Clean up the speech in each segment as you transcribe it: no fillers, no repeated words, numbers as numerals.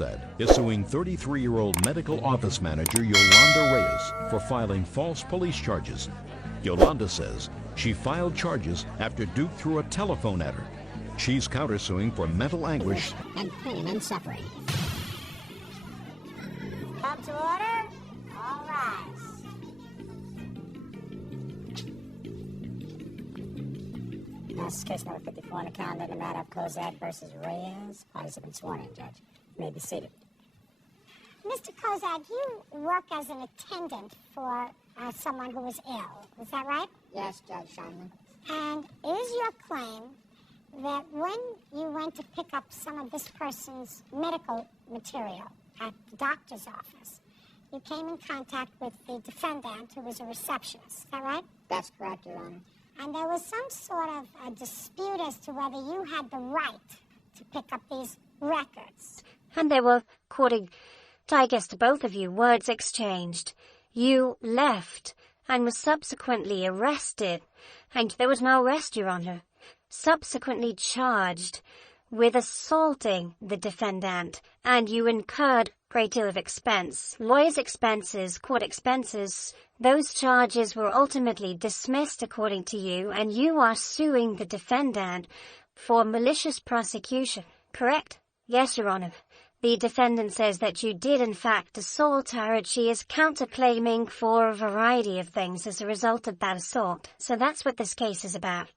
Kozad is suing 33-year-old medical office manager Yolanda Reyes for filing false police charges. Yolanda says she filed charges after Duke threw a telephone at her. She's countersuing for mental anguish and pain and suffering. Come to order? All rise. This case number 54 on the calendar, the matter of Kozad versus Reyes. Parties have been sworn in, Judge. You may be seated. Mr. Kozad, you work as an attendant for someone who was ill. Is that right? Yes, Judge Scheinman. And is your claim that when you went to pick up some of this person's medical material at the doctor's office, you came in contact with the defendant, who was a receptionist. Is that right? That's correct, Your Honor. And there was some sort of a dispute as to whether you had the right to pick up these records. And they were, according to, I guess, to both of you, words exchanged. You left and was subsequently arrested. And there was no arrest, Your Honor. Subsequently charged with assaulting the defendant, and you incurred a great deal of expense. Lawyers' expenses, court expenses, those charges were ultimately dismissed according to you, and you are suing the defendant for malicious prosecution, correct? Yes, Your Honor. The defendant says that you did in fact assault her, and she is counterclaiming for a variety of things as a result of that assault. So that's what this case is about.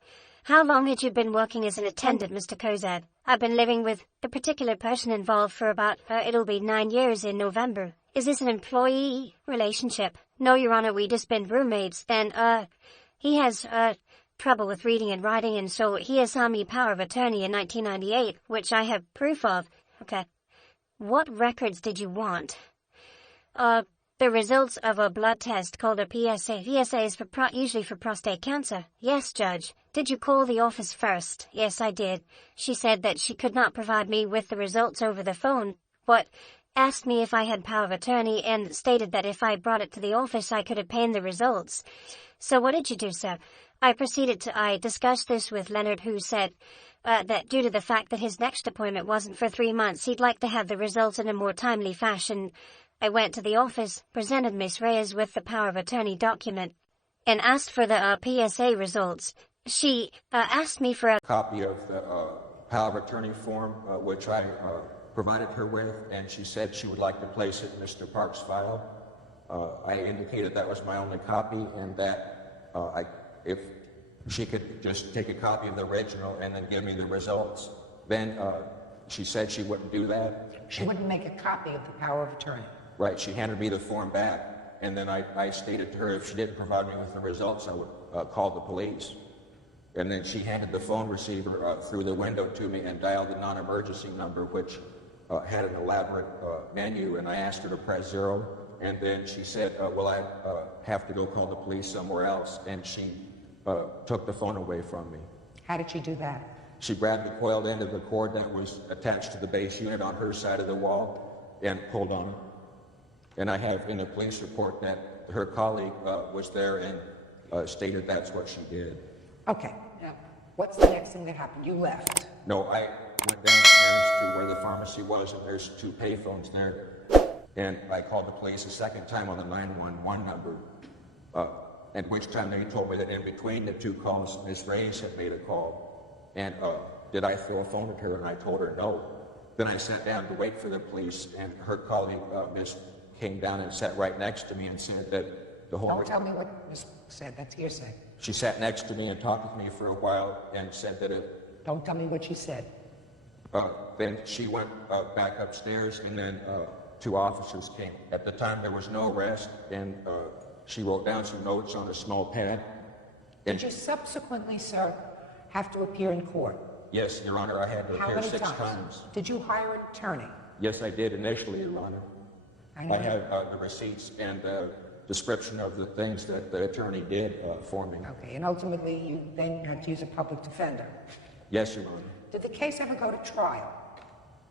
How long had you been working as an attendant, Mr. Kozad? I've been living with the particular person involved for about, it'll be 9 years in November. Is this an employee relationship? No, Your Honor, we just been roommates. And, he has, trouble with reading and writing, and so he assigned me power of attorney in 1998, which I have proof of. Okay. What records did you want? The results of a blood test called a PSA. PSA is usually for prostate cancer. Yes, Judge. Did you call the office first? Yes, I did. She said that she could not provide me with the results over the phone, but asked me if I had power of attorney and stated that if I brought it to the office, I could obtain the results. So what did you do, sir? I discussed this with Leonard, who said that due to the fact that his next appointment wasn't for 3 months, he'd like to have the results in a more timely fashion. I went to the office, presented Miss Reyes with the power of attorney document, and asked for the PSA results. She asked me for a copy of the power of attorney form, which I provided her with, and she said she would like to place it in Mr. Park's file. I indicated that was my only copy, and that if she could just take a copy of the original and then give me the results. Then she said she wouldn't do that. She wouldn't make a copy of the power of attorney. Right, she handed me the form back, and then I stated to her if she didn't provide me with the results, I would call the police. And then she handed the phone receiver through the window to me and dialed the non-emergency number, which had an elaborate menu, and I asked her to press 0, and then she said, well, I have to go call the police somewhere else, and she took the phone away from me. How did she do that? She grabbed the coiled end of the cord that was attached to the base unit on her side of the wall and pulled on it. And I have in the police report that her colleague was there and stated that's what she did. Okay, now, what's the next thing that happened? You left. No, I went downstairs to where the pharmacy was, and there's 2 payphones there. And I called the police a second time on the 911 number, at which time they told me that in between the 2 calls, Miss Reyes had made a call. And did I throw a phone at her? And I told her no. Then I sat down to wait for the police, and her colleague, Miss, came down and sat right next to me and said that the whole... Don't tell me what Miss said. That's hearsay. She sat next to me and talked with me for a while and said that Don't tell me what she said. Then she went back upstairs, and then 2 officers came. At the time, there was no arrest, and she wrote down some notes on a small pad. Did you subsequently, sir, have to appear in court? Yes, Your Honor, I had to appear 6 times. Did you hire an attorney? Yes, I did initially, Your Honor. I have the receipts and the description of the things that the attorney did for me. Okay, and ultimately you then had to use a public defender. Yes, Your Honor. Did the case ever go to trial?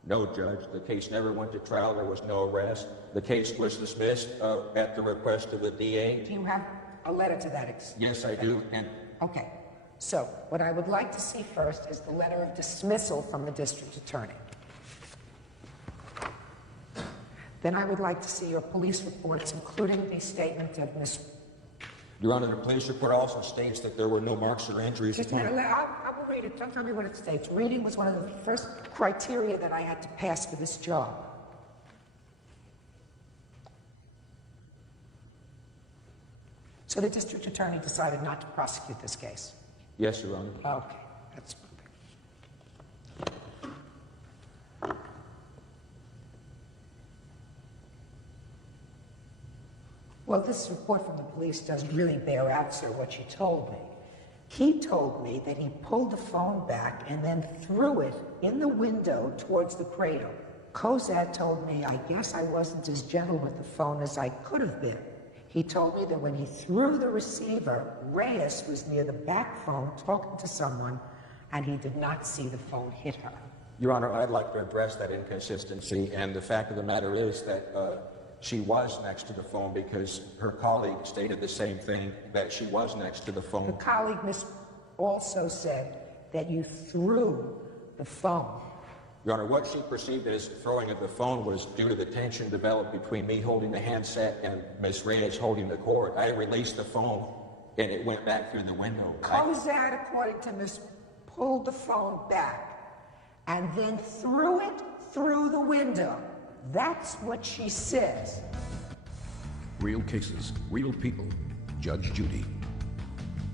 No, Judge. The case never went to trial. There was no arrest. The case was dismissed at the request of the DA. Do you have a letter to that extent? Yes, I do. And okay. So, what I would like to see first is the letter of dismissal from the district attorney. then I would like to see your police reports, including the statement of Miss... Your Honor, the police report also states that there were no marks or injuries. Just a minute, I will read it. Don't tell me what it states. Reading was one of the first criteria that I had to pass for this job. So the district attorney decided not to prosecute this case? Yes, Your Honor. Okay, that's... Well, this report from the police doesn't really bear out, sir, what you told me. He told me that he pulled the phone back and then threw it in the window towards the cradle. Cozad told me, I guess I wasn't as gentle with the phone as I could have been. He told me that when he threw the receiver, Reyes was near the back phone talking to someone, and he did not see the phone hit her. Your Honor, I'd like to address that inconsistency, and the fact of the matter is that she was next to the phone because her colleague stated the same thing, that she was next to the phone. The colleague also said that you threw the phone. Your Honor, what she perceived as throwing of the phone was due to the tension developed between me holding the handset and Ms. Reyes holding the cord. I released the phone, and it went back through the window. Cozad, according to Ms., pulled the phone back and then threw it through the window. That's what she says. Real cases, real people. Judge Judy.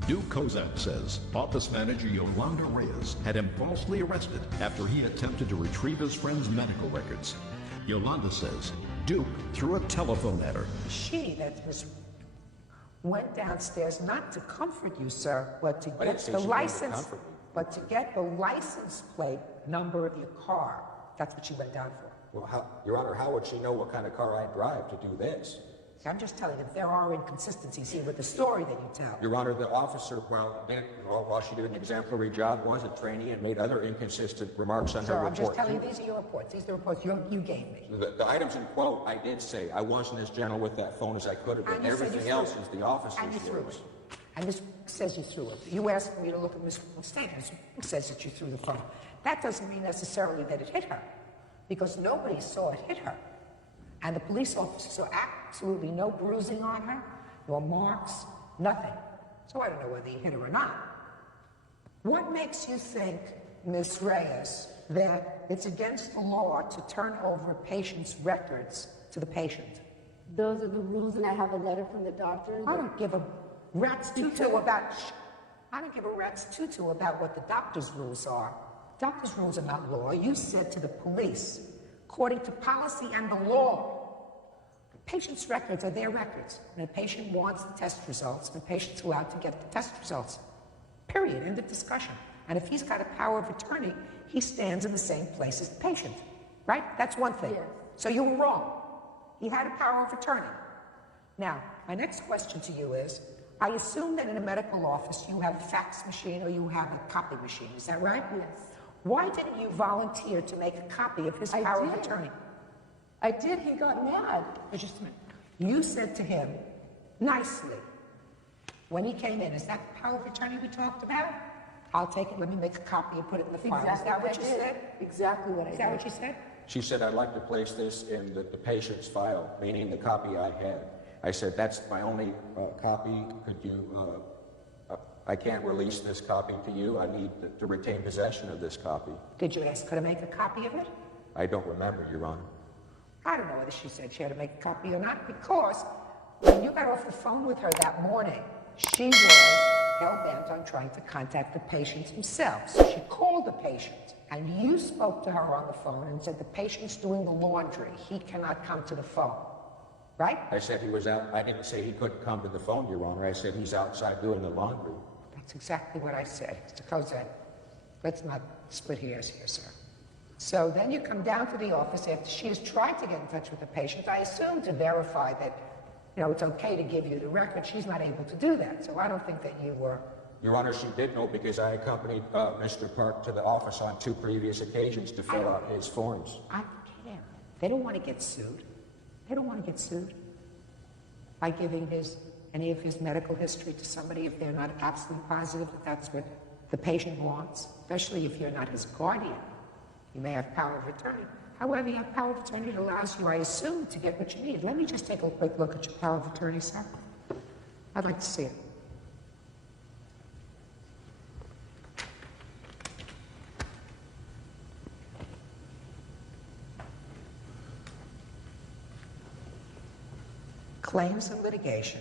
Duke Kozak says office manager Yolanda Reyes had him falsely arrested after he attempted to retrieve his friend's medical records. Yolanda says Duke threw a telephone at her. She, that Miss, went downstairs not to comfort you, sir, but to get the license, plate number of your car. That's what she went down for. Well, Your Honor, how would she know what kind of car I drive to do this? See, I'm just telling you, there are inconsistencies here with the story that you tell. Your Honor, the officer, while she did an exemplary job, was a trainee and made other inconsistent remarks on her report. I'm just telling you, these are your reports. These are the reports you gave me. The items in quote, I did say I wasn't as gentle with that phone as I could have been. Everything else is the officer's And you threw rules. it. And Ms. says you threw it. You asked me to look at Ms. statements. Ms. says that you threw the phone. That doesn't mean necessarily that it hit her, because nobody saw it hit her. And the police officer saw absolutely no bruising on her, no marks, nothing. So I don't know whether he hit her or not. What makes you think, Ms. Reyes, that it's against the law to turn over a patient's records to the patient? Those are the rules, and I have a letter from the doctor. I don't give a rat's tutu about what the doctor's rules are. Doctor's rules are not law. You said to the police, according to policy and the law, the patient's records are their records. And the patient wants the test results, and the patient's allowed to get the test results. Period. End of discussion. And if he's got a power of attorney, he stands in the same place as the patient. Right? That's one thing. Yes. So you were wrong. He had a power of attorney. Now, my next question to you is, I assume that in a medical office you have a fax machine or you have a copy machine. Is that right? Yes. Why didn't you volunteer to make a copy of his power of attorney? I did. He got mad. But just a minute. You said to him, nicely, when he came in, is that the power of attorney we talked about? I'll take it, let me make a copy and put it in the file. Exactly Is that what I you did. said? Exactly what I did. Is that what you said? She said, I'd like to place this in the patient's file, meaning the copy I had. I said, that's my only copy. Could you, I can't release this copy to you. I need to retain possession of this copy. Did you ask her to make a copy of it? I don't remember, Your Honor. I don't know whether she said she had to make a copy or not, because when you got off the phone with her that morning, she was hell-bent on trying to contact the patient himself. So she called the patient, and you spoke to her on the phone and said, the patient's doing the laundry. He cannot come to the phone. Right? I said he was out. I didn't say he couldn't come to the phone, Your Honor. I said he's outside doing the laundry. That's exactly what I said. Mr. Kozak, let's not split hairs here, sir. So then you come down to the office after she has tried to get in touch with the patient, I assume to verify that, you know, it's okay to give you the record. She's not able to do that. So I don't think that you were... Your Honor, she did know because I accompanied Mr. Park to the office on 2 previous occasions to fill out his forms. I don't care. They don't want to get sued. They don't want to get sued by giving any of his medical history to somebody if they're not absolutely positive that that's what the patient wants, especially if you're not his guardian. You may have power of attorney. However, your power of attorney allows you, I assume, to get what you need. Let me just take a quick look at your power of attorney, sir. I'd like to see it. Claims and litigation,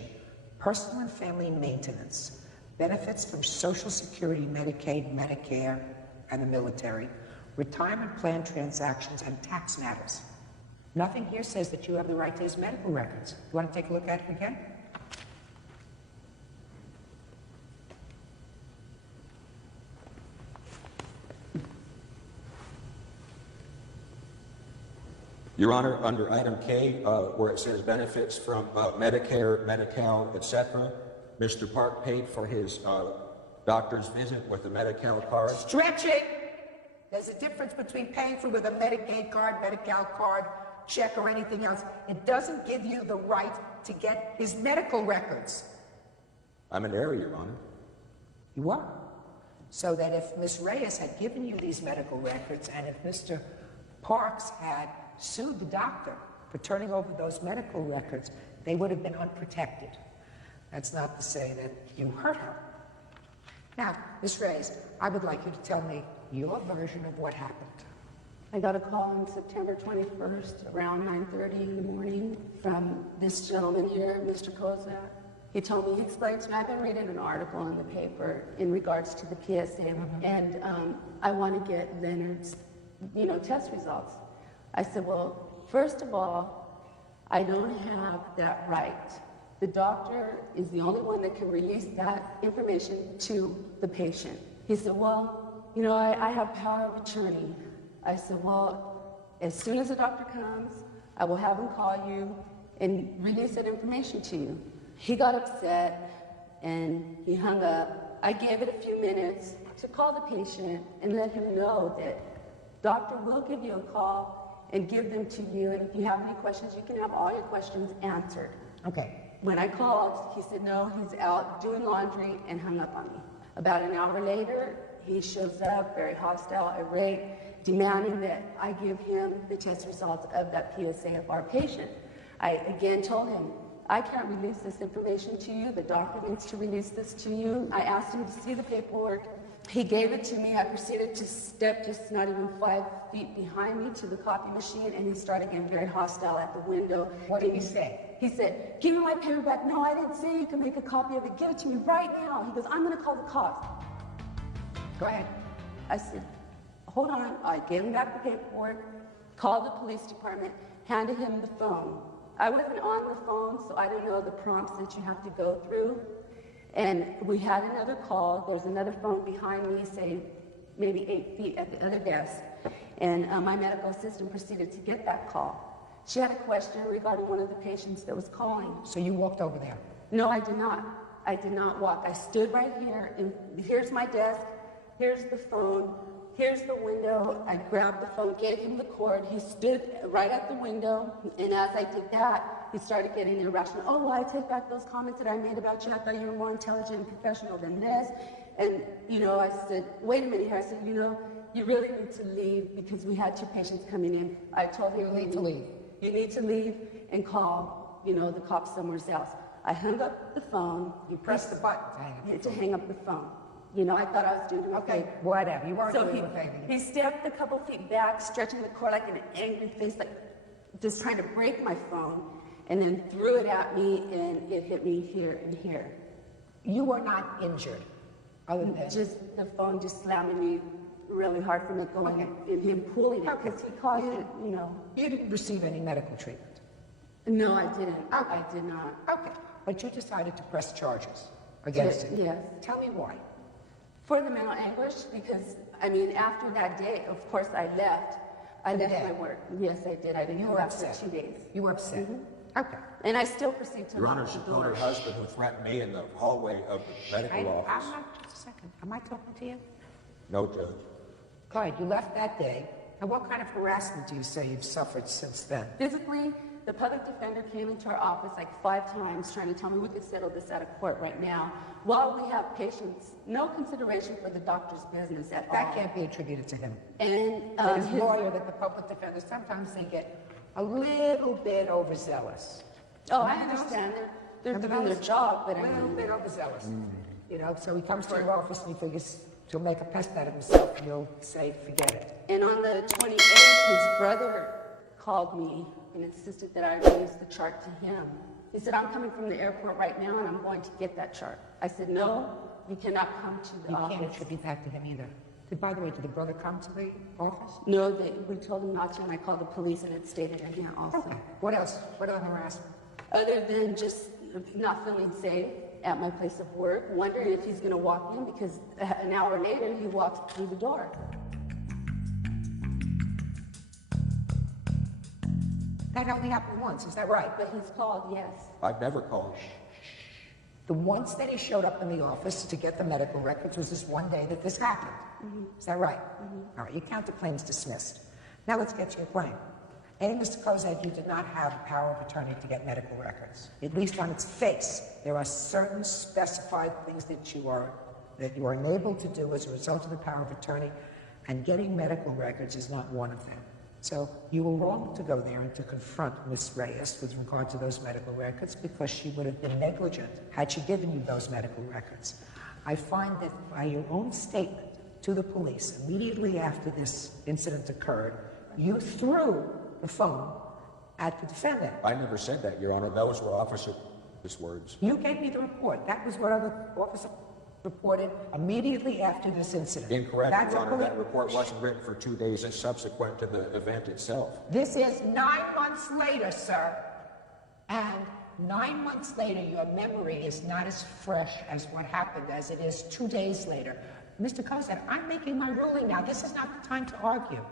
personal and family maintenance, benefits from Social Security, Medicaid, Medicare, and the military, retirement plan transactions, and tax matters. Nothing here says that you have the right to his medical records. You want to take a look at it again? Your Honor, under item K, where it says benefits from Medicare, Medi-Cal, etc., Mr. Park paid for his doctor's visit with the Medi-Cal card. Stretching! There's a difference between paying for with a Medicaid card, Medi-Cal card, check, or anything else. It doesn't give you the right to get his medical records. I'm in error, Your Honor. You are. So that if Ms. Reyes had given you these medical records, and if Mr. Parks had sued the doctor for turning over those medical records, they would have been unprotected. That's not to say that you hurt her. Now, Ms. Reyes, I would like you to tell me your version of what happened. I got a call on September 21st around 9:30 in the morning from this gentleman here, Mr. Kozak. He told me, he explained to me, I've been reading an article in the paper in regards to the PSA, and I want to get Leonard's, test results. I said, well, first of all, I don't have that right. The doctor is the only one that can release that information to the patient. He said, well, I have power of attorney. I said, well, as soon as the doctor comes, I will have him call you and release that information to you. He got upset and he hung up. I gave it a few minutes to call the patient and let him know that doctor will give you a call and give them to you, and if you have any questions, you can have all your questions answered. Okay. When I called, he said, no, he's out doing laundry, and hung up on me. About an hour later, he shows up, very hostile, irate, demanding that I give him the test results of that PSA of our patient. I again told him, I can't release this information to you. The doctor needs to release this to you. I asked him to see the paperwork. He gave it to me. I proceeded to step just not even 5 feet behind me to the copy machine, and he started getting very hostile at the window. What did he say? He said, give me my paperback. No, I didn't say you can make a copy of it. Give it to me right now. He goes, I'm going to call the cops. Go ahead. I said, hold on. I gave him back the paperwork, called the police department, handed him the phone. I wasn't on the phone, so I don't know the prompts that you have to go through. And we had another call. There's another phone behind me, say maybe 8 feet at the other desk. And my medical assistant proceeded to get that call. She had a question regarding one of the patients that was calling. So you walked over there? No, I did not. I did not walk. I stood right here, and here's my desk, here's the phone, here's the window. I grabbed the phone, gave him the cord. He stood right at the window, and as I did that, he started getting irrational. Oh, well, I take back those comments that I made about you. I thought you were more intelligent and professional than this. And, I said, wait a minute here. I said, you really need to leave because we had 2 patients coming in. I told him, You need to leave. You need to leave and call, the cops somewhere else. I hung up the phone. You pressed the button to hang up the phone. To hang up the phone. I thought I was doing it Okay, whatever. You weren't doing anything. He stepped a couple feet back, stretching the cord like an angry face, like just trying to break my phone, and then threw it at me, and it hit me here and here. You were not injured, other than Just the phone just slamming me really hard from it going, and him pulling it, because he caused it, You didn't receive any medical treatment? No, I didn't. I did not. Okay. But you decided to press charges against him? Yes. Tell me why. For the mental anguish, because, after that day, of course, I left. I left my work. Yes, I did. I didn't You come were back for upset. 2 days. You were upset? Okay. And I still proceed to Your lock Honor, the she told her door. husband who threatened me in the hallway of the medical office. I'm not, just a second. Am I talking to you? No, Judge. Clyde, you left that day. And what kind of harassment do you say you've suffered since then? Physically, The public defender came into our office like 5 times trying to tell me we could settle this out of court right now while we have patients, no consideration for the doctor's business at all. That can't be attributed to him. And His lawyer, that the public defender, sometimes they get a little bit overzealous. oh, I understand. They're doing their job, but a I little mean, bit overzealous. You know, so he comes to your office and he figures he'll make a pest out of himself, and you'll say, forget it. and on the 28th, his brother called me and insisted that I release the chart to him. He said, I'm coming from the airport right now and I'm going to get that chart. I said, no, you cannot come to the You office. can't attribute that to him either. By the way, did the brother come to the office? No, we told him not to, and I called the police, and it stated in here also. Okay. What else? What other harassment? Other than just not feeling safe at my place of work, wondering if he's going to walk in, because an hour later, he walked through the door. That only happened once, is that right? But he's called, yes. I've never called. The once that he showed up in the office to get the medical records was this one day that this happened. Is that right? All right, you count the claims dismissed. Now let's get to your claim. A, Mr. Kozak, you did not have a power of attorney to get medical records. At least on its face, there are certain specified things that you are enabled to do as a result of the power of attorney, and getting medical records is not one of them. So you were wrong to go there and to confront Ms. Reyes with regard to those medical records, because she would have been negligent had she given you those medical records. I find that by your own statement to the police immediately after this incident occurred, you threw the phone at the defendant. I never said that, Your Honor. Those were officer's words. You gave me the report. That was what other officer reported immediately after this incident. Incorrect, That's Your a Honor. That report wasn't written for 2 days subsequent to the event itself. This is 9 months later, sir. And 9 months later, your memory is not as fresh as what happened as it is 2 days later. Mr. Kozak, I'm making my ruling now. This is not the time to argue.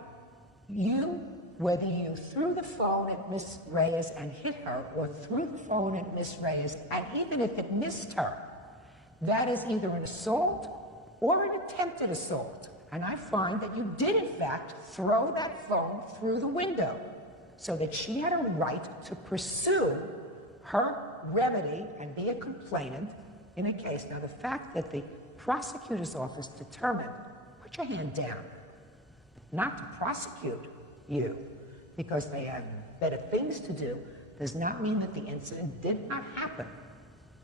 Whether you threw the phone at Miss Reyes and hit her, or threw the phone at Miss Reyes, and even if it missed her, that is either an assault or an attempted assault. And I find that you did, in fact, throw that phone through the window, so that she had a right to pursue her remedy and be a complainant in a case. Now, the fact that the prosecutor's office determined, put your hand down, not to prosecute you because they have better things to do, does not mean that the incident did not happen.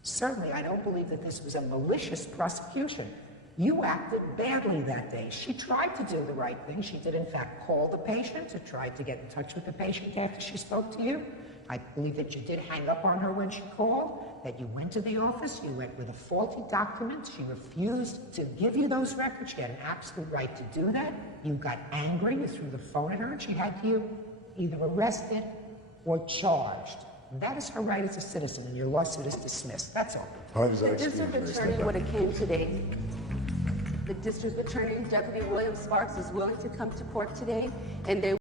Certainly, I don't believe that this was a malicious prosecution. You acted badly that day. She tried to do the right thing. She did, in fact, call the patient, or tried to get in touch with the patient after she spoke to you. I believe that you did hang up on her when she called, that you went to the office, you went with a faulty document, she refused to give you those records, she had an absolute right to do that. You got angry, you threw the phone at her, and she had you either arrested or charged. That is her right as a citizen, and your lawsuit is dismissed. That's all. How does that The district attorney would have came today. The district attorney, Deputy William Sparks, is willing to come to court today, and they